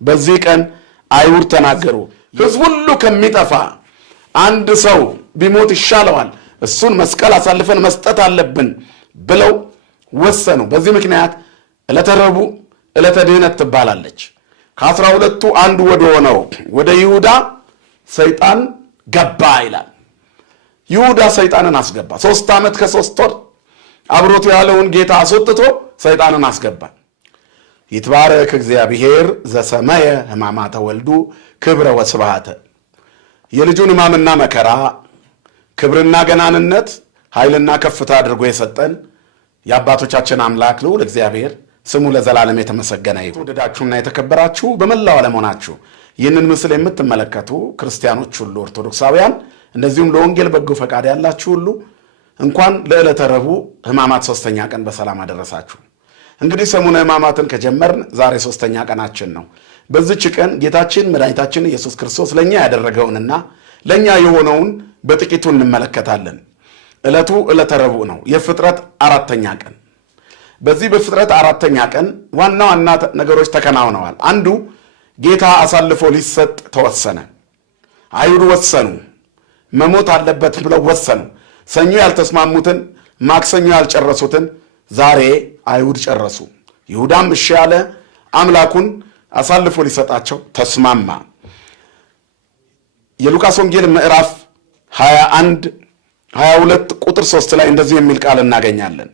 በዚህ ቀን አይሁድ ተናገሩ። ሕዝብ ሁሉ ከሚጠፋ አንድ ሰው ቢሞት ይሻለዋል፣ እሱን መስቀል አሳልፈን መስጠት አለብን ብለው ወሰኑ። በዚህ ምክንያት ዕለተ ረቡዕ ዕለተ ድኅነት ትባላለች። ከ12ቱ አንዱ ወደ ሆነው ወደ ይሁዳ ሰይጣን ገባ ይላል። ይሁዳ ሰይጣንን አስገባ። 3 ዓመት ከ3 ወር አብሮት ያለውን ጌታ አስወጥቶ ሰይጣንን አስገባ። ይትባረክ እግዚአብሔር ዘሰመየ ሕማማተ ወልዱ ክብረ ወስብሐተ። የልጁን ሕማምና መከራ ክብርና ገናንነት ኃይልና ከፍታ አድርጎ የሰጠን የአባቶቻችን አምላክ ልዑል እግዚአብሔር ስሙ ለዘላለም የተመሰገነ ይሁን። የተወደዳችሁና የተከበራችሁ በመላው ዓለም ሆናችሁ ይህንን ምስል የምትመለከቱ ክርስቲያኖች ሁሉ፣ ኦርቶዶክሳውያን፣ እንደዚሁም ለወንጌል በጎ ፈቃድ ያላችሁ ሁሉ እንኳን ለዕለተ ረቡዕ ሕማማት 3ኛ ቀን በሰላም አደረሳችሁ። እንግዲህ ሰሙነ ሕማማትን ከጀመርን ዛሬ 3ኛ ቀናችን ነው። በዚች ቀን ጌታችን መድኃኒታችን ኢየሱስ ክርስቶስ ለእኛ ያደረገውንና ለእኛ የሆነውን በጥቂቱ እንመለከታለን። ዕለቱ ዕለተ ረቡዕ ነው፣ የፍጥረት 4ኛ ቀን። በዚህ በፍጥረት 4ኛ ቀን ዋና ዋና ነገሮች ተከናውነዋል። አንዱ ጌታ አሳልፎ ሊሰጥ ተወሰነ። አይሁድ ወሰኑ፣ መሞት አለበት ብለው ወሰኑ። ሰኞ ያልተስማሙትን ማክሰኞ ያልጨረሱትን ዛሬ አይሁድ ጨረሱ። ይሁዳም እሺ ያለ አምላኩን አሳልፎ ሊሰጣቸው ተስማማ። የሉቃስ ወንጌል ምዕራፍ 22 ቁጥር 3 ላይ እንደዚህ የሚል ቃል እናገኛለን።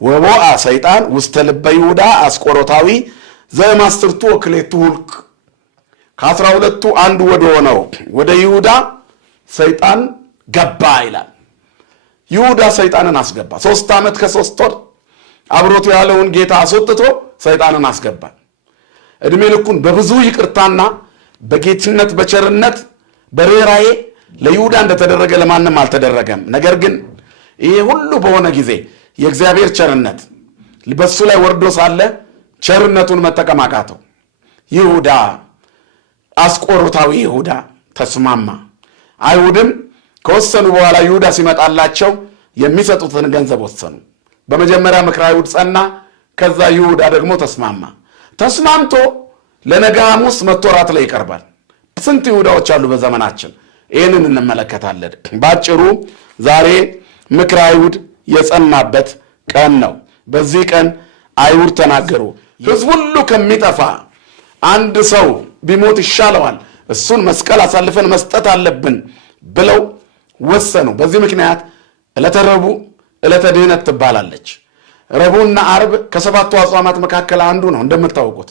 ወቦአ ሰይጣን ውስተ ልበ ይሁዳ አስቆሮታዊ ዘማስትርቱ ወክሌቱ ሁልቅ። ከ12ቱ አንዱ ወደ ሆነው ወደ ይሁዳ ሰይጣን ገባ ይላል። ይሁዳ ሰይጣንን አስገባ። 3 ዓመት ከ3 ወር አብሮት ያለውን ጌታ አስወጥቶ ሰይጣንን አስገባ። ዕድሜ ልኩን በብዙ ይቅርታና በጌትነት በቸርነት በርኅራኄ ለይሁዳ እንደተደረገ ለማንም አልተደረገም። ነገር ግን ይሄ ሁሉ በሆነ ጊዜ የእግዚአብሔር ቸርነት በሱ ላይ ወርዶ ሳለ ቸርነቱን መጠቀም አቃተው። ይሁዳ አስቆሮታዊ ይሁዳ ተስማማ። አይሁድም ከወሰኑ በኋላ ይሁዳ ሲመጣላቸው የሚሰጡትን ገንዘብ ወሰኑ። በመጀመሪያ ምክረ አይሁድ ጸና። ከዛ ይሁዳ ደግሞ ተስማማ። ተስማምቶ ለነገ ሐሙስ መቶራት ላይ ይቀርባል። ስንት ይሁዳዎች አሉ በዘመናችን? ይህንን እንመለከታለን። ባጭሩ ዛሬ ምክረ አይሁድ የጸናበት ቀን ነው። በዚህ ቀን አይሁድ ተናገሩ። ሕዝብ ሁሉ ከሚጠፋ አንድ ሰው ቢሞት ይሻለዋል፣ እሱን መስቀል አሳልፈን መስጠት አለብን ብለው ወሰኑ። በዚህ ምክንያት ዕለተ ረቡዕ ዕለተ ድኅነት ትባላለች። ረቡዕና ዓርብ ከ7ቱ አጽዋማት መካከል አንዱ ነው። እንደምታውቁት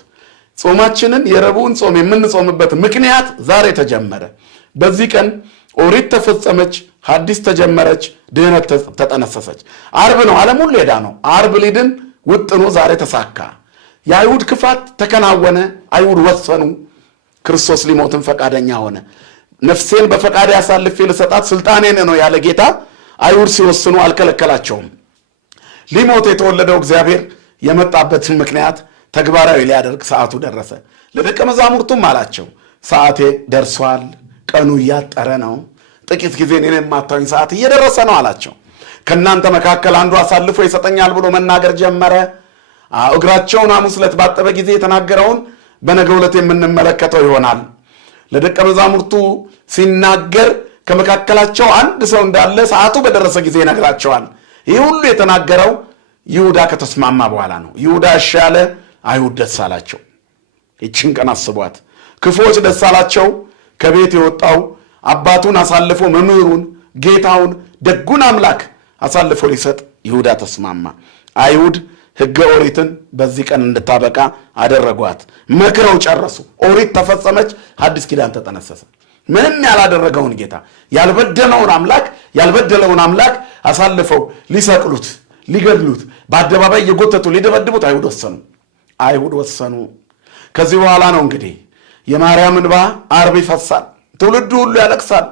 ጾማችንን የረቡዕን ጾም የምንጾምበት ምክንያት ዛሬ ተጀመረ። በዚህ ቀን ኦሪት ተፈጸመች፣ ሐዲስ ተጀመረች፣ ድኅነት ተጠነሰሰች። ዓርብ ነው ዓለም ሁሉ ሄዳ ነው። ዓርብ ሊድን ውጥኑ ዛሬ ተሳካ። የአይሁድ ክፋት ተከናወነ። አይሁድ ወሰኑ። ክርስቶስ ሊሞትን ፈቃደኛ ሆነ። ነፍሴን በፈቃድ አሳልፌ ልሰጣት ስልጣኔን ነው ያለ ጌታ አይሁድ ሲወስኑ አልከለከላቸውም። ሊሞት የተወለደው እግዚአብሔር የመጣበትን ምክንያት ተግባራዊ ሊያደርግ ሰዓቱ ደረሰ። ለደቀ መዛሙርቱም አላቸው፣ ሰዓቴ ደርሷል፣ ቀኑ እያጠረ ነው፣ ጥቂት ጊዜ እኔን የማታዩኝ ሰዓት እየደረሰ ነው አላቸው። ከእናንተ መካከል አንዱ አሳልፎ ይሰጠኛል ብሎ መናገር ጀመረ። እግራቸውን ሐሙስ ዕለት ባጠበ ጊዜ የተናገረውን በነገው ዕለት የምንመለከተው ይሆናል። ለደቀ መዛሙርቱ ሲናገር ከመካከላቸው አንድ ሰው እንዳለ ሰዓቱ በደረሰ ጊዜ ይነግራቸዋል። ይህ ሁሉ የተናገረው ይሁዳ ከተስማማ በኋላ ነው። ይሁዳ እሺ ያለ፣ አይሁድ ደስ አላቸው። ይችን ቀን አስቧት። ክፉዎች ደስ አላቸው። ከቤት የወጣው አባቱን አሳልፎ መምህሩን፣ ጌታውን፣ ደጉን አምላክ አሳልፎ ሊሰጥ ይሁዳ ተስማማ። አይሁድ ሕገ ኦሪትን በዚህ ቀን እንድታበቃ አደረጓት። መክረው ጨረሱ። ኦሪት ተፈጸመች፣ ሐዲስ ኪዳን ተጠነሰሰ። ምንም ያላደረገውን ጌታ ያልበደለውን አምላክ አሳልፈው ሊሰቅሉት፣ ሊገድሉት፣ በአደባባይ እየጎተቱ ሊደበድቡት አይሁድ ወሰኑ። ከዚህ በኋላ ነው እንግዲህ የማርያም እንባ ዓርብ ይፈሳል። ትውልዱ ሁሉ ያለቅሳል።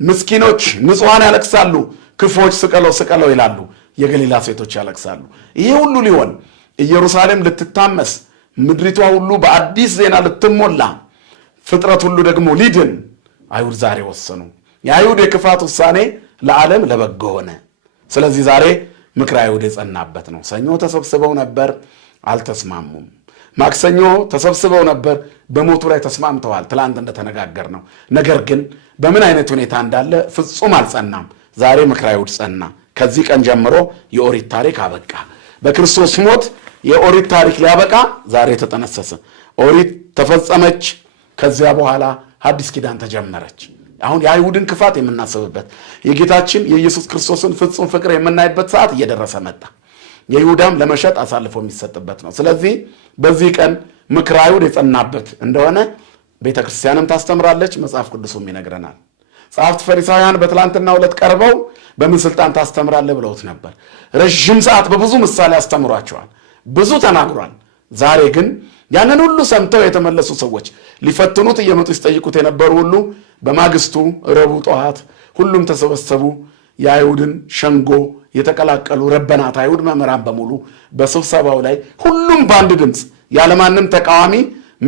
ምስኪኖች ንጹሐን ያለቅሳሉ። ክፉዎች ስቀለው ይላሉ። የገሊላ ሴቶች ያለቅሳሉ። ይሄ ሁሉ ሊሆን ኢየሩሳሌም ልትታመስ፣ ምድሪቷ ሁሉ በአዲስ ዜና ልትሞላ፣ ፍጥረት ሁሉ ደግሞ ሊድን አይሁድ ዛሬ ወሰኑ። የአይሁድ የክፋት ውሳኔ ለዓለም ለበጎ ሆነ። ስለዚህ ዛሬ ምክረ አይሁድ የጸናበት ነው። ሰኞ ተሰብስበው ነበር፣ አልተስማሙም። ማክሰኞ ተሰብስበው ነበር፣ በሞቱ ላይ ተስማምተዋል ትላንት እንደተነጋገርነው። ነገር ግን በምን አይነት ሁኔታ እንዳለ ፍጹም አልጸናም። ዛሬ ምክረ አይሁድ ጸና። ከዚህ ቀን ጀምሮ የኦሪት ታሪክ አበቃ። በክርስቶስ ሞት የኦሪት ታሪክ ሊያበቃ ዛሬ ተጠነሰሰ። ኦሪት ተፈጸመች። ከዚያ በኋላ ሐዲስ ኪዳን ተጀመረች። አሁን የአይሁድን ክፋት የምናስብበት የጌታችን የኢየሱስ ክርስቶስን ፍጹም ፍቅር የምናይበት ሰዓት እየደረሰ መጣ። የይሁዳም ለመሸጥ አሳልፎ የሚሰጥበት ነው። ስለዚህ በዚህ ቀን ምክረ አይሁድ የጸናበት እንደሆነ ቤተ ክርስቲያንም ታስተምራለች፣ መጽሐፍ ቅዱሱም ይነግረናል። ጸሐፍት ፈሪሳውያን በትላንትናው ዕለት ቀርበው በምን ስልጣን ታስተምራለህ ብለውት ነበር። ረዥም ሰዓት በብዙ ምሳሌ አስተምሯቸዋል፣ ብዙ ተናግሯል። ዛሬ ግን ያንን ሁሉ ሰምተው የተመለሱ ሰዎች ሊፈትኑት እየመጡ ሲጠይቁት የነበሩ ሁሉ በማግስቱ ረቡዕ ጠዋት ሁሉም ተሰበሰቡ። የአይሁድን ሸንጎ የተቀላቀሉ ረበናት አይሁድ መምህራን በሙሉ በስብሰባው ላይ ሁሉም በአንድ ድምፅ ያለማንም ተቃዋሚ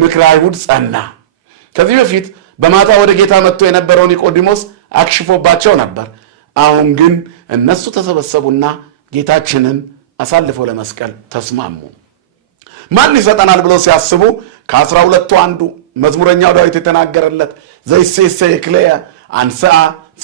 ምክረ አይሁድ ጸና። ከዚህ በፊት በማታ ወደ ጌታ መጥቶ የነበረው ኒቆዲሞስ አክሽፎባቸው ነበር። አሁን ግን እነሱ ተሰበሰቡና ጌታችንን አሳልፈው ለመስቀል ተስማሙ። ማን ይሰጠናል ብለው ሲያስቡ ከ12ቱ አንዱ መዝሙረኛው ዳዊት የተናገረለት ዘይሴሰ የክለየ አንስአ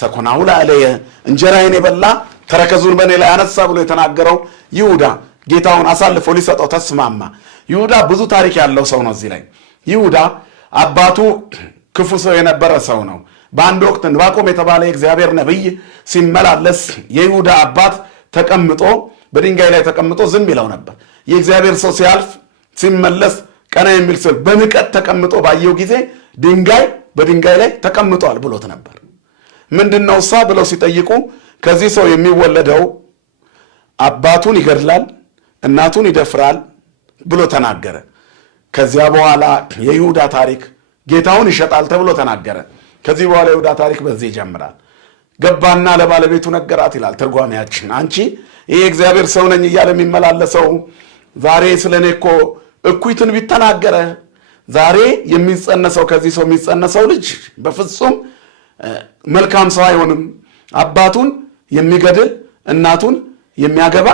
ሰኮናሁ ላለየ እንጀራዬን የበላ ተረከዙን በእኔ ላይ አነሳ ብሎ የተናገረው ይሁዳ ጌታውን አሳልፎ ሊሰጠው ተስማማ። ይሁዳ ብዙ ታሪክ ያለው ሰው ነው። እዚህ ላይ ይሁዳ አባቱ ክፉ ሰው የነበረ ሰው ነው። በአንድ ወቅት ዕንባቆም የተባለ የእግዚአብሔር ነቢይ ሲመላለስ የይሁዳ አባት ተቀምጦ በድንጋይ ላይ ተቀምጦ ዝም ይለው ነበር። የእግዚአብሔር ሰው ሲያልፍ ሲመለስ ቀና የሚል ሰው በንቀት ተቀምጦ ባየው ጊዜ ድንጋይ በድንጋይ ላይ ተቀምጧል ብሎት ነበር። ምንድነው እሳ ብለው ሲጠይቁ ከዚህ ሰው የሚወለደው አባቱን ይገድላል፣ እናቱን ይደፍራል ብሎ ተናገረ። ከዚያ በኋላ የይሁዳ ታሪክ ጌታውን ይሸጣል ተብሎ ተናገረ። ከዚህ በኋላ የይሁዳ ታሪክ በዚህ ይጀምራል። ገባና ለባለቤቱ ነገራት ይላል ትርጓሜያችን። አንቺ ይሄ እግዚአብሔር ሰው ነኝ እያለ የሚመላለሰው ዛሬ ስለኔ እኮ እኩይ ትንቢት ተናገረ። ዛሬ የሚጸነሰው ከዚህ ሰው የሚጸነሰው ልጅ በፍጹም መልካም ሰው አይሆንም። አባቱን የሚገድል እናቱን የሚያገባ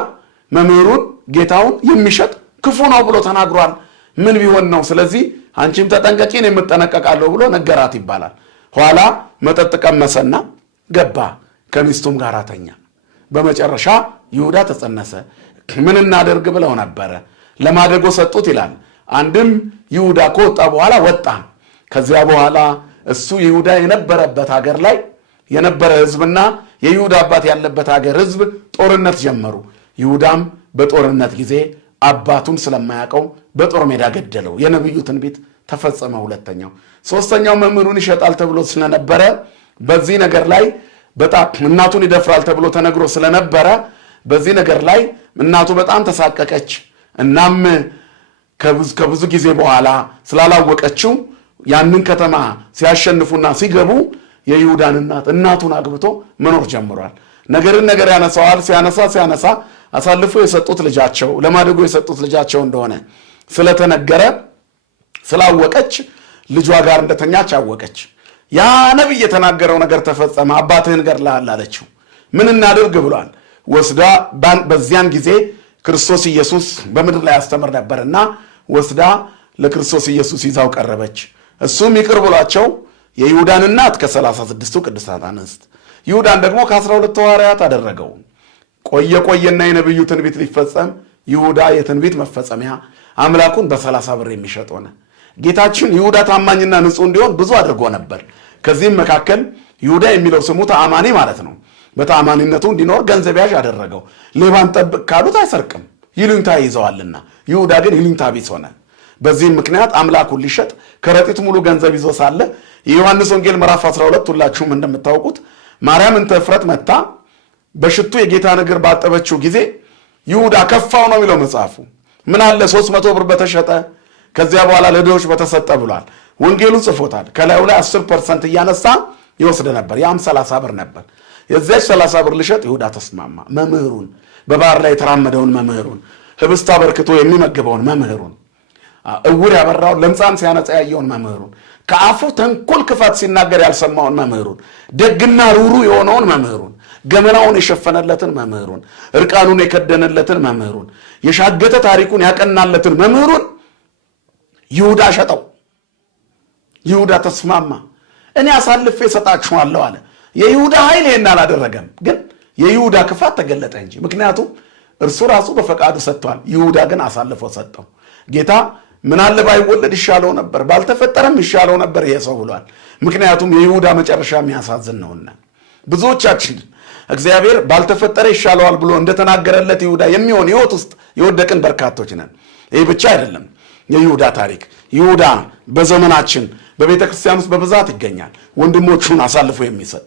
መምህሩን ጌታውን የሚሸጥ ክፉ ነው ብሎ ተናግሯል። ምን ቢሆን ነው? ስለዚህ አንቺም ተጠንቀቂ፣ እኔም እጠነቀቃለሁ ብሎ ነገራት ይባላል። ኋላ መጠጥ ቀመሰና ገባ፣ ከሚስቱም ጋር ተኛ። በመጨረሻ ይሁዳ ተጸነሰ። ምን እናደርግ ብለው ነበረ፣ ለማደጎ ሰጡት ይላል። አንድም ይሁዳ ከወጣ በኋላ ወጣ። ከዚያ በኋላ እሱ ይሁዳ የነበረበት ሀገር ላይ የነበረ ሕዝብና የይሁዳ አባት ያለበት ሀገር ሕዝብ ጦርነት ጀመሩ። ይሁዳም በጦርነት ጊዜ አባቱን ስለማያውቀው በጦር ሜዳ ገደለው። የነቢዩ ትንቢት ተፈጸመ። ሁለተኛው ሶስተኛው መምህሩን ይሸጣል ተብሎ ስለነበረ በዚህ ነገር ላይ በጣም እናቱን ይደፍራል ተብሎ ተነግሮ ስለነበረ በዚህ ነገር ላይ እናቱ በጣም ተሳቀቀች። እናም ከብዙ ጊዜ በኋላ ስላላወቀችው ያንን ከተማ ሲያሸንፉና ሲገቡ የይሁዳን እናቱን አግብቶ መኖር ጀምሯል። ነገርን ነገር ያነሳዋል። ሲያነሳ አሳልፎ የሰጡት ልጃቸው ለማደጎ የሰጡት ልጃቸው እንደሆነ ስለተነገረ ስላወቀች ልጇ ጋር እንደተኛች አወቀች። ያ ነቢይ የተናገረው ነገር ተፈጸመ። አባትህን ገድለሃል አለችው። ምን እናድርግ ብሏል። ወስዳ በዚያን ጊዜ ክርስቶስ ኢየሱስ በምድር ላይ ያስተምር ነበርና ወስዳ ለክርስቶስ ኢየሱስ ይዛው ቀረበች። እሱም ይቅር ብሏቸው የይሁዳን እናት ከ36ቱ ቅዱሳት አንስት ይሁዳን ደግሞ ከ12 ሐዋርያት አደረገው። ቆየና የነቢዩ ትንቢት ሊፈጸም ይሁዳ የትንቢት መፈጸሚያ አምላኩን በ30 ብር የሚሸጥ ሆነ። ጌታችን ይሁዳ ታማኝና ንጹሕ እንዲሆን ብዙ አድርጎ ነበር። ከዚህም መካከል ይሁዳ የሚለው ስሙ ተአማኒ ማለት ነው። በተአማኒነቱ እንዲኖር ገንዘብ ያዥ አደረገው። ሌባን ጠብቅ ካሉት አይሰርቅም፣ ይሉኝታ ይዘዋልና። ይሁዳ ግን ይሉኝታ ቢስ ሆነ። በዚህም ምክንያት አምላኩን ሊሸጥ ከረጢት ሙሉ ገንዘብ ይዞ ሳለ የዮሐንስ ወንጌል ምዕራፍ 12 ሁላችሁም እንደምታውቁት ማርያም እንተ እፍረት መታ በሽቱ የጌታን እግር ባጠበችው ጊዜ ይሁዳ ከፋው ነው የሚለው መጽሐፉ። ምን አለ 300 ብር በተሸጠ ከዚያ በኋላ ለድሆች በተሰጠ ብሏል። ወንጌሉ ጽፎታል። ከላዩ ላይ 10% እያነሳ ይወስድ ነበር። ያም 30 ብር ነበር። የዚያች 30 ብር ልሸጥ ይሁዳ ተስማማ። መምህሩን በባህር ላይ የተራመደውን መምህሩን ህብስት አበርክቶ የሚመግበውን መምህሩን እውር ያበራውን ለምጻም ሲያነጻ ያየውን መምህሩን ከአፉ ተንኮል ክፋት ሲናገር ያልሰማውን መምህሩን ደግና ሩሩ የሆነውን መምህሩን ገመናውን የሸፈነለትን መምህሩን እርቃኑን የከደነለትን መምህሩን የሻገተ ታሪኩን ያቀናለትን መምህሩን ይሁዳ ሸጠው። ይሁዳ ተስማማ። እኔ አሳልፌ እሰጣችኋለሁ አለ። የይሁዳ ኃይል ይሄን አላደረገም፣ ግን የይሁዳ ክፋት ተገለጠ እንጂ። ምክንያቱም እርሱ ራሱ በፈቃዱ ሰጥቷል፣ ይሁዳ ግን አሳልፎ ሰጠው። ጌታ ምናለ ባይወለድ ይሻለው ነበር፣ ባልተፈጠረም ይሻለው ነበር ይሄ ሰው ብሏል። ምክንያቱም የይሁዳ መጨረሻ የሚያሳዝን ነውና። ብዙዎቻችን እግዚአብሔር ባልተፈጠረ ይሻለዋል ብሎ እንደተናገረለት ይሁዳ የሚሆን ሕይወት ውስጥ የወደቅን በርካቶች ነን። ይህ ብቻ አይደለም የይሁዳ ታሪክ። ይሁዳ በዘመናችን በቤተ ክርስቲያን ውስጥ በብዛት ይገኛል። ወንድሞቹን አሳልፎ የሚሰጥ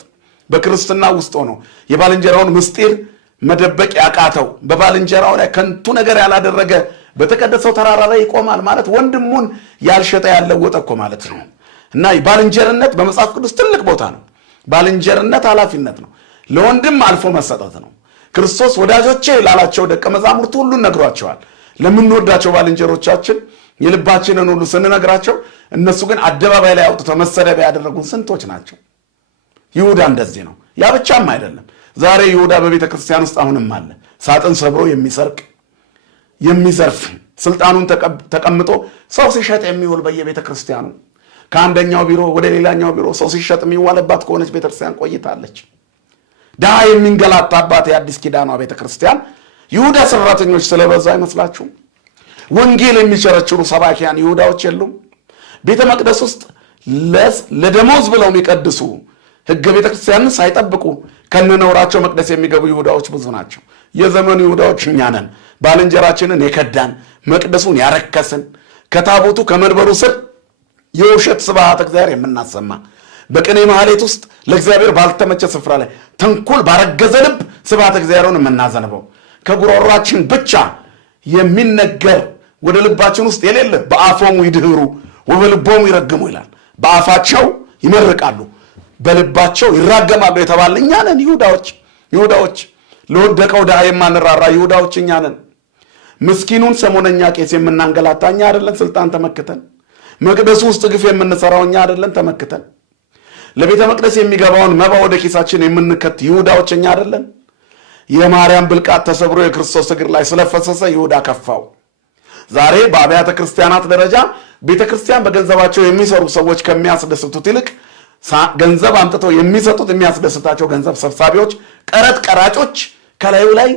በክርስትና ውስጥ ሆኖ የባልንጀራውን ምስጢር መደበቅ ያቃተው፣ በባልንጀራው ላይ ከንቱ ነገር ያላደረገ በተቀደሰው ተራራ ላይ ይቆማል ማለት ወንድሙን ያልሸጠ ያለወጠ እኮ ማለት ነው። እና ባልንጀርነት በመጽሐፍ ቅዱስ ትልቅ ቦታ ነው። ባልንጀርነት ኃላፊነት ነው። ለወንድም አልፎ መሰጠት ነው። ክርስቶስ ወዳጆቼ ላላቸው ደቀ መዛሙርቱ ሁሉን ነግሯቸዋል። ለምንወዳቸው ባልንጀሮቻችን የልባችንን ሁሉ ስንነግራቸው እነሱ ግን አደባባይ ላይ አውጥተው መሰደቢያ ያደረጉን ስንቶች ናቸው? ይሁዳ እንደዚህ ነው። ያ ብቻም አይደለም። ዛሬ ይሁዳ በቤተ ክርስቲያን ውስጥ አሁንም አለ። ሳጥን ሰብሮ የሚሰርቅ የሚዘርፍ፣ ስልጣኑን ተቀምጦ ሰው ሲሸጥ የሚውል በየቤተ ክርስቲያኑ ከአንደኛው ቢሮ ወደ ሌላኛው ቢሮ ሰው ሲሸጥ የሚዋልባት ከሆነች ቤተክርስቲያን ቆይታለች። ድሃ የሚንገላታባት የአዲስ ኪዳኗ ቤተክርስቲያን ይሁዳ ሰራተኞች ስለበዛ አይመስላችሁም? ወንጌል የሚቸረችሩ ሰባኪያን ይሁዳዎች የሉም? ቤተ መቅደስ ውስጥ ለደሞዝ ብለው የሚቀድሱ ሕገ ቤተክርስቲያንን ሳይጠብቁ ከነነውራቸው መቅደስ የሚገቡ ይሁዳዎች ብዙ ናቸው። የዘመኑ ይሁዳዎች እኛ ነን። ባልንጀራችንን የከዳን፣ መቅደሱን ያረከስን፣ ከታቦቱ ከመንበሩ ስር የውሸት ስብሐተ እግዚአብሔር የምናሰማ፣ በቅኔ ማህሌት ውስጥ ለእግዚአብሔር ባልተመቸ ስፍራ ላይ ተንኮል ባረገዘ ልብ ስብሐተ እግዚአብሔርን የምናዘንበው፣ ከጉሮሯችን ብቻ የሚነገር ወደ ልባችን ውስጥ የሌለ በአፎሙ ይድህሩ ወበልቦሙ ይረግሙ ይላል። በአፋቸው ይመርቃሉ በልባቸው ይራገማሉ የተባለ እኛ ነን። ይሁዳዎች ለወደቀው ድሃ የማንራራ ይሁዳዎች እኛ ነን። ምስኪኑን ሰሞነኛ ቄስ የምናንገላታ እኛ አይደለን ስልጣን ተመክተን? መቅደሱ ውስጥ ግፍ የምንሰራው እኛ አይደለን ተመክተን? ለቤተ መቅደስ የሚገባውን መባ ወደ ኪሳችን የምንከት ይሁዳዎች እኛ አይደለን? የማርያም ብልቃት ተሰብሮ የክርስቶስ እግር ላይ ስለፈሰሰ ይሁዳ ከፋው። ዛሬ በአብያተ ክርስቲያናት ደረጃ ቤተ ክርስቲያን በገንዘባቸው የሚሰሩ ሰዎች ከሚያስደስቱት ይልቅ ገንዘብ አምጥተው የሚሰጡት የሚያስደስታቸው ገንዘብ ሰብሳቢዎች፣ ቀረጥ ቀራጮች፣ ከላዩ ላይ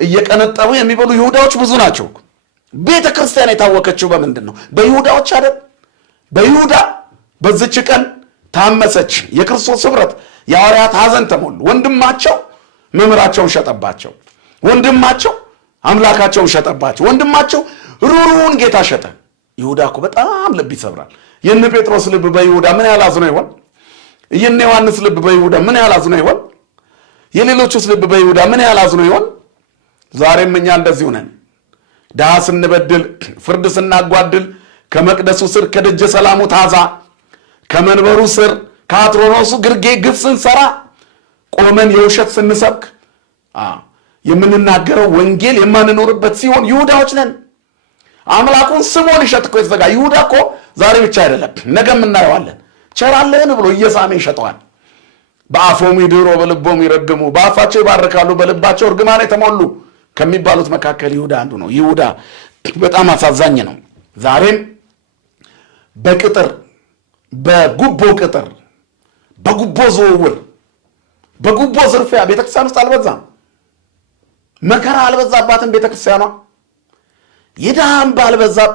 እየቀነጠቡ የሚበሉ ይሁዳዎች ብዙ ናቸው። ቤተ ክርስቲያን የታወቀችው በምንድን ነው? በይሁዳዎች አይደል? በይሁዳ በዚች ቀን ታመሰች። የክርስቶስ ኅብረት የሐዋርያት ሐዘን ተሞሉ። ወንድማቸው መምህራቸውን ሸጠባቸው። ወንድማቸው አምላካቸውን ሸጠባቸው። ወንድማቸው ሩሩውን ጌታ ሸጠ። ይሁዳ እኮ በጣም ልብ ይሰብራል። የነ ጴጥሮስ ልብ በይሁዳ ምን ያህል አዝኖ ይሆን? የነ ዮሐንስ ልብ በይሁዳ ምን ያህል አዝኖ ይሆን? የሌሎቹስ ልብ በይሁዳ ምን ያህል አዝኖ ይሆን? ዛሬም እኛ እንደዚሁ ነን። ድሃ ስንበድል፣ ፍርድ ስናጓድል፣ ከመቅደሱ ስር ከደጀ ሰላሙ ታዛ ከመንበሩ ስር ከአትሮኖሱ ግርጌ ግፍ ስንሰራ፣ ቆመን የውሸት ስንሰብክ፣ የምንናገረው ወንጌል የማንኖርበት ሲሆን ይሁዳዎች ነን። አምላኩን ስሞ ሊሸጥ እኮ የተዘጋ ይሁዳ እኮ ዛሬ ብቻ አይደለም ነገም እናየዋለን። ቸራለህን ብሎ እየሳመ ይሸጠዋል። በአፎሙ ይድህሩ በልቦሙ ይረግሙ፣ በአፋቸው ይባርካሉ በልባቸው እርግማን የተሞሉ ከሚባሉት መካከል ይሁዳ አንዱ ነው። ይሁዳ በጣም አሳዛኝ ነው። ዛሬም በቅጥር በጉቦ ቅጥር፣ በጉቦ ዝውውር፣ በጉቦ ዝርፊያ ቤተክርስቲያን ውስጥ አልበዛም? መከራ አልበዛባትም ቤተክርስቲያኗ? የድሃ እንባ አልበዛብ?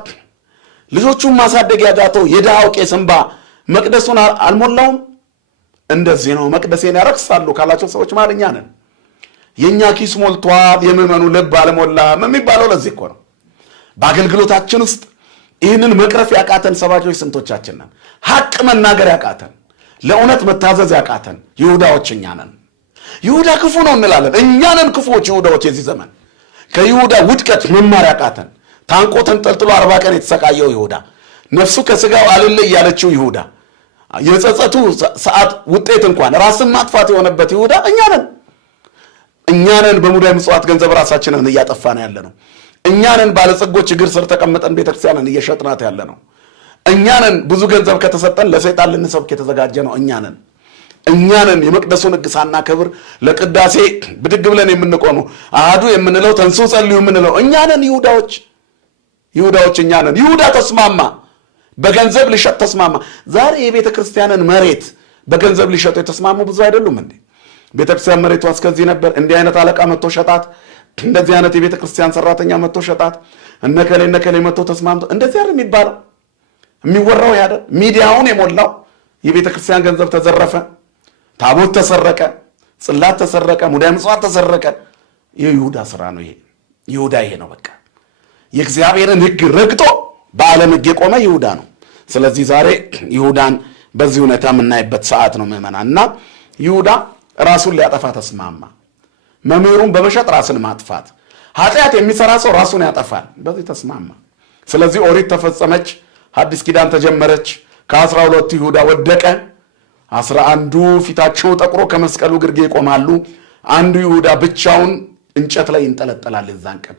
ልጆቹን ማሳደጊያ ጋተው የድሃው ቄስ እንባ መቅደሱን አልሞላውም? እንደዚህ ነው መቅደሴን ያረክሳሉ ካላቸው ሰዎች መሃል እኛ ነን። የእኛ ኪስ ሞልቷል፣ የምዕመኑ ልብ አልሞላም የሚባለው ለዚህ እኮ ነው። በአገልግሎታችን ውስጥ ይህንን መቅረፍ ያቃተን ሰባኪዎች ስንቶቻችን ነን? ሐቅ መናገር ያቃተን፣ ለእውነት መታዘዝ ያቃተን ይሁዳዎች እኛ ነን። ይሁዳ ክፉ ነው እንላለን። እኛ ነን ክፉዎች ይሁዳዎች። የዚህ ዘመን ከይሁዳ ውድቀት መማር ያቃተን፣ ታንቆ ተንጠልጥሎ 40 ቀን የተሰቃየው ይሁዳ፣ ነፍሱ ከስጋው አልለይ ያለችው ይሁዳ፣ የጸጸቱ ሰዓት ውጤት እንኳን ራስን ማጥፋት የሆነበት ይሁዳ እኛ ነን። እኛ ነን በሙዳይ ምጽዋት ገንዘብ ራሳችንን እያጠፋን ያለ ነው። እኛ ነን ባለጸጎች እግር ስር ተቀምጠን ቤተክርስቲያንን እየሸጥናት ያለ ነው። እኛ ነን ብዙ ገንዘብ ከተሰጠን ለሰይጣን ልንሰብክ የተዘጋጀ ነው። እኛ ነን የመቅደሱን ሕግ ሳናከብር ለቅዳሴ ብድግ ብለን የምንቆመው፣ አሃዱ የምንለው፣ ተንሱ ጸልዩ የምንለው እኛ ነን። ይሁዳዎች እኛ ነን። ይሁዳ ተስማማ። በገንዘብ ሊሸጥ ተስማማ። ዛሬ የቤተ ክርስቲያንን መሬት በገንዘብ ሊሸጡ የተስማሙ ብዙ አይደሉም እንዴ? ቤተ ክርስቲያን መሬቷ እስከዚህ ነበር፣ እንዲህ አይነት አለቃ መጥቶ ሸጣት፣ እንደዚህ አይነት የቤተ ክርስቲያን ሰራተኛ መጥቶ ሸጣት፣ እነከሌ መጥቶ ተስማምቶ፣ እንደዚህ አይደል የሚባለው? የሚወራው ያደ ሚዲያውን የሞላው የቤተ ክርስቲያን ገንዘብ ተዘረፈ፣ ታቦት ተሰረቀ፣ ጽላት ተሰረቀ፣ ሙዳየ ምጽዋት ተሰረቀ። የይሁዳ ስራ ነው ይሄ። ይሁዳ ይሄ ነው በቃ። የእግዚአብሔርን ሕግ ረግጦ በዓለም ሕግ የቆመ ይሁዳ ነው። ስለዚህ ዛሬ ይሁዳን በዚህ ሁኔታ የምናይበት ሰዓት ነው ምዕመናን። እና ይሁዳ ራሱን ሊያጠፋ ተስማማ። መምህሩን በመሸጥ ራስን ማጥፋት። ኃጢአት የሚሰራ ሰው ራሱን ያጠፋል። በዚህ ተስማማ። ስለዚህ ኦሪት ተፈጸመች፣ ሐዲስ ኪዳን ተጀመረች። ከ12 ይሁዳ ወደቀ። 11ዱ ፊታቸው ጠቁሮ ከመስቀሉ ግርጌ ይቆማሉ። አንዱ ይሁዳ ብቻውን እንጨት ላይ ይንጠለጠላል። የዛን ቀን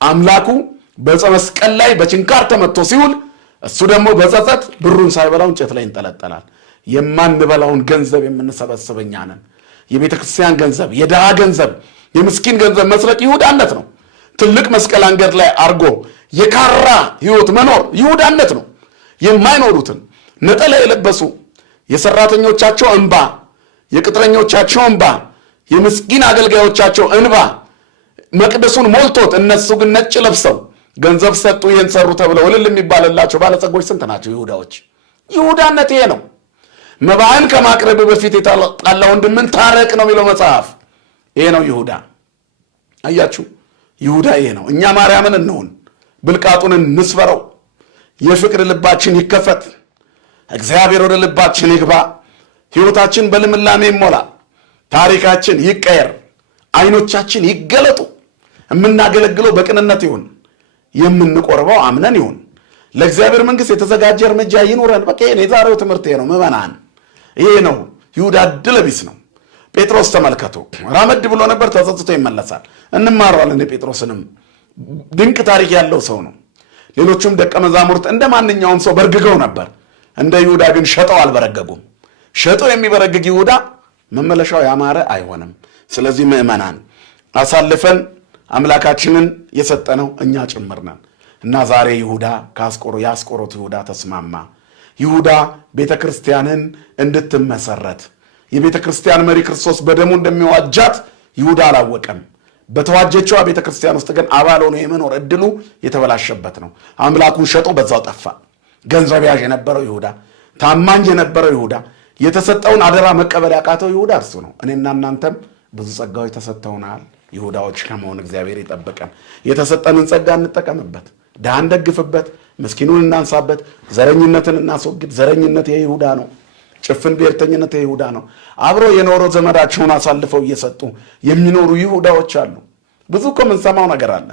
አምላኩ በዕፀ መስቀል ላይ በችንካር ተመቶ ሲውል እሱ ደግሞ በጸጸት ብሩን ሳይበላው እንጨት ላይ ይንጠለጠላል። የማንበላውን ገንዘብ የምንሰበስብ እኛ ነን። የቤተ ክርስቲያን ገንዘብ፣ የድሃ ገንዘብ፣ የምስኪን ገንዘብ መስረቅ ይሁዳነት ነው። ትልቅ መስቀል አንገት ላይ አርጎ የካራ ህይወት መኖር ይሁዳነት ነው። የማይኖሩትን ነጠላ የለበሱ የሰራተኞቻቸው እንባ፣ የቅጥረኞቻቸው እንባ፣ የምስኪን አገልጋዮቻቸው እንባ መቅደሱን ሞልቶት፣ እነሱ ግን ነጭ ለብሰው ገንዘብ ሰጡ ይህን ሰሩ ተብለው እልል የሚባልላቸው ባለጸጎች ስንት ናቸው? ይሁዳዎች። ይሁዳነት ይሄ ነው። መባህን ከማቅረብ በፊት የጣላ ወንድምን ታረቅ ነው የሚለው መጽሐፍ። ይሄ ነው ይሁዳ። አያችሁ፣ ይሁዳ ይሄ ነው። እኛ ማርያምን እንሁን፣ ብልቃጡን እንስፈረው፣ የፍቅር ልባችን ይከፈት፣ እግዚአብሔር ወደ ልባችን ይግባ፣ ሕይወታችን በልምላሜ ይሞላ፣ ታሪካችን ይቀየር፣ አይኖቻችን ይገለጡ፣ የምናገለግለው በቅንነት ይሁን፣ የምንቆርበው አምነን ይሁን፣ ለእግዚአብሔር መንግሥት የተዘጋጀ እርምጃ ይኑረን። በቃ የዛሬው ትምህርት ነው ምዕመናን። ይሄ ነው። ይሁዳ ዕድለ ቢስ ነው። ጴጥሮስ ተመልከቱ፣ ራመድ ብሎ ነበር፣ ተጸጽቶ ይመለሳል። እንማረዋለን። ጴጥሮስንም ድንቅ ታሪክ ያለው ሰው ነው። ሌሎቹም ደቀ መዛሙርት እንደ ማንኛውም ሰው በርግገው ነበር። እንደ ይሁዳ ግን ሸጠው አልበረገጉም። ሸጠው የሚበረግግ ይሁዳ መመለሻው ያማረ አይሆንም። ስለዚህ ምዕመናን አሳልፈን አምላካችንን የሰጠነው እኛ ጭምር ነን እና ዛሬ ይሁዳ የአስቆሮቱ ይሁዳ ተስማማ። ይሁዳ ቤተ ክርስቲያንን እንድትመሰረት የቤተ ክርስቲያን መሪ ክርስቶስ በደሙ እንደሚዋጃት ይሁዳ አላወቀም። በተዋጀችዋ ቤተ ክርስቲያን ውስጥ ግን አባል ሆኖ የመኖር እድሉ የተበላሸበት ነው። አምላኩን ሸጦ በዛው ጠፋ። ገንዘብ ያዥ የነበረው ይሁዳ፣ ታማኝ የነበረው ይሁዳ፣ የተሰጠውን አደራ መቀበል ያቃተው ይሁዳ እርሱ ነው። እኔና እናንተም ብዙ ጸጋዎች ተሰጥተውናል። ይሁዳዎች ከመሆን እግዚአብሔር ይጠብቀን። የተሰጠንን ጸጋ እንጠቀምበት፣ ድሃ እንደግፍበት፣ ምስኪኑን እናንሳበት፣ ዘረኝነትን እናስወግድ። ዘረኝነት የይሁዳ ነው። ጭፍን ብሔርተኝነት የይሁዳ ነው። አብሮ የኖረው ዘመዳቸውን አሳልፈው እየሰጡ የሚኖሩ ይሁዳዎች አሉ። ብዙ እኮ የምንሰማው ነገር አለ።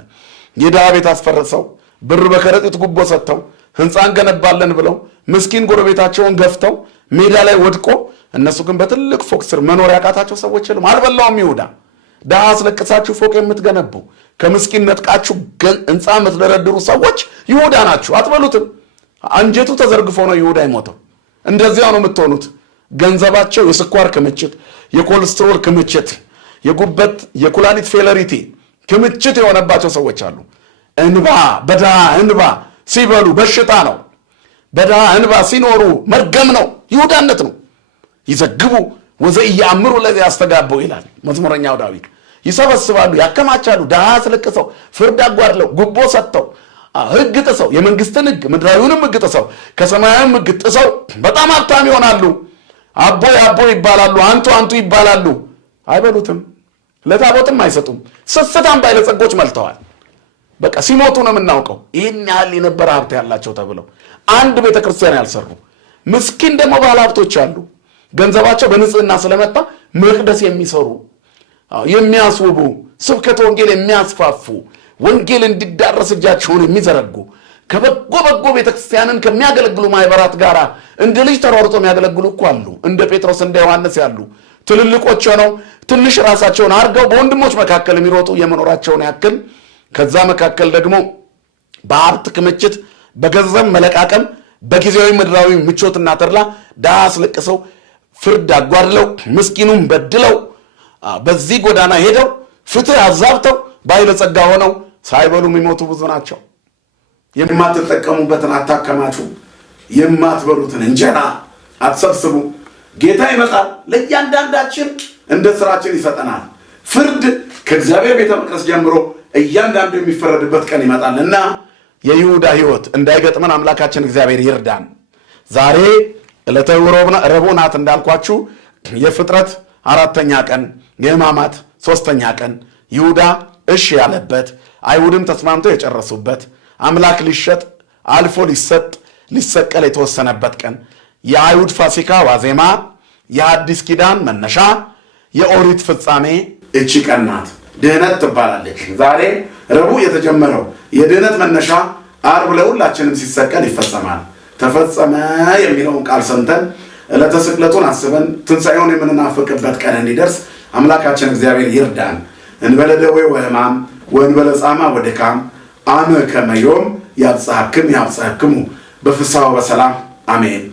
የድሃ ቤት አስፈርሰው ብር በከረጢት ጉቦ ሰጥተው ሕንፃ እንገነባለን ብለው ምስኪን ጎረቤታቸውን ገፍተው ሜዳ ላይ ወድቆ እነሱ ግን በትልቅ ፎቅ ስር መኖር ያቃታቸው ሰዎች የሉም። አልበላውም ይሁዳ። ድሃ አስለቅሳችሁ ፎቅ የምትገነቡ ከምስኪን ነጥቃችሁ ሕንፃ የምትደረድሩ ሰዎች ይሁዳ ናችሁ። አትበሉትም። አንጀቱ ተዘርግፎ ነው ይሁዳ የሞተው። እንደዚያው ነው የምትሆኑት። ገንዘባቸው የስኳር ክምችት፣ የኮሌስትሮል ክምችት፣ የጉበት የኩላሊት ፌለሪቲ ክምችት የሆነባቸው ሰዎች አሉ። እንባ በድሃ እንባ ሲበሉ በሽታ ነው። በድሃ እንባ ሲኖሩ መርገም ነው፣ ይሁዳነት ነው። ይዘግቡ ወዘኢያእምሩ ለዚህ ያስተጋበው ይላል መዝሙረኛው ዳዊት። ይሰበስባሉ፣ ያከማቻሉ፣ ድሃ አስለቅሰው፣ ፍርድ አጓድለው፣ ጉቦ ሰጥተው፣ ሕግ ጥሰው፣ የመንግስትን ሕግ ምድራዊውንም ሕግ ጥሰው፣ ከሰማያዊም ሕግ ጥሰው በጣም ሀብታም ይሆናሉ። አቦይ አቦይ ይባላሉ፣ አንቱ አንቱ ይባላሉ። አይበሉትም፣ ለታቦትም አይሰጡም። ስስታም ባለጸጎች መልተዋል። በቃ ሲሞቱ ነው የምናውቀው። ይህን ያህል የነበረ ሀብት ያላቸው ተብለው አንድ ቤተክርስቲያን ያልሰሩ ምስኪን ደግሞ ባለ ሀብቶች አሉ። ገንዘባቸው በንጽህና ስለመጣ መቅደስ የሚሰሩ የሚያስውቡ፣ ስብከተ ወንጌል የሚያስፋፉ፣ ወንጌል እንዲዳረስ እጃቸውን የሚዘረጉ ከበጎ በጎ ቤተክርስቲያንን ከሚያገለግሉ ማህበራት ጋር እንደ ልጅ ተሯርጦ የሚያገለግሉ እኮ አሉ። እንደ ጴጥሮስ እንደ ዮሐንስ ያሉ ትልልቆች ሆነው ትንሽ ራሳቸውን አድርገው በወንድሞች መካከል የሚሮጡ የመኖራቸውን ያክል ከዛ መካከል ደግሞ በሀብት ክምችት፣ በገንዘብ መለቃቀም፣ በጊዜያዊ ምድራዊ ምቾትና ተድላ ድሃ አስለቅሰው ፍርድ አጓድለው ምስኪኑን በድለው በዚህ ጎዳና ሄደው ፍትህ አዛብተው ባለጸጋ ሆነው ሳይበሉ የሚሞቱ ብዙ ናቸው። የማትጠቀሙበትን አታከማቹ። የማትበሉትን እንጀራ አትሰብስቡ። ጌታ ይመጣል፣ ለእያንዳንዳችን እንደ ስራችን ይሰጠናል። ፍርድ ከእግዚአብሔር ቤተ መቅደስ ጀምሮ እያንዳንዱ የሚፈረድበት ቀን ይመጣል እና የይሁዳ ሕይወት እንዳይገጥመን አምላካችን እግዚአብሔር ይርዳን። ዛሬ ዕለተ ረቡዕ ናት እንዳልኳችሁ፣ የፍጥረት 4ኛ ቀን፣ የሕማማት 3ኛ ቀን፣ ይሁዳ እሺ ያለበት፣ አይሁድም ተስማምተው የጨረሱበት፣ አምላክ ሊሸጥ አልፎ ሊሰቀል የተወሰነበት ቀን፣ የአይሁድ ፋሲካ ዋዜማ፣ የአዲስ ኪዳን መነሻ፣ የኦሪት ፍጻሜ እቺ ቀን ናት። ድህነት ትባላለች። ዛሬ ረቡዕ የተጀመረው የድህነት መነሻ ዓርብ ለሁላችንም ሲሰቀል ይፈጸማል። ተፈጸመ የሚለውን ቃል ሰምተን ዕለተ ስቅለቱን አስበን ትንሣኤውን የምንናፍቅበት ቀን እንዲደርስ አምላካችን እግዚአብሔር ይርዳን። እንበለ ደዌ ወሕማም ወእንበለ ጻማ ወድካም አመ ከመ ዮም ያብጽሐክሙ በፍስሐ ወበሰላም አሜን።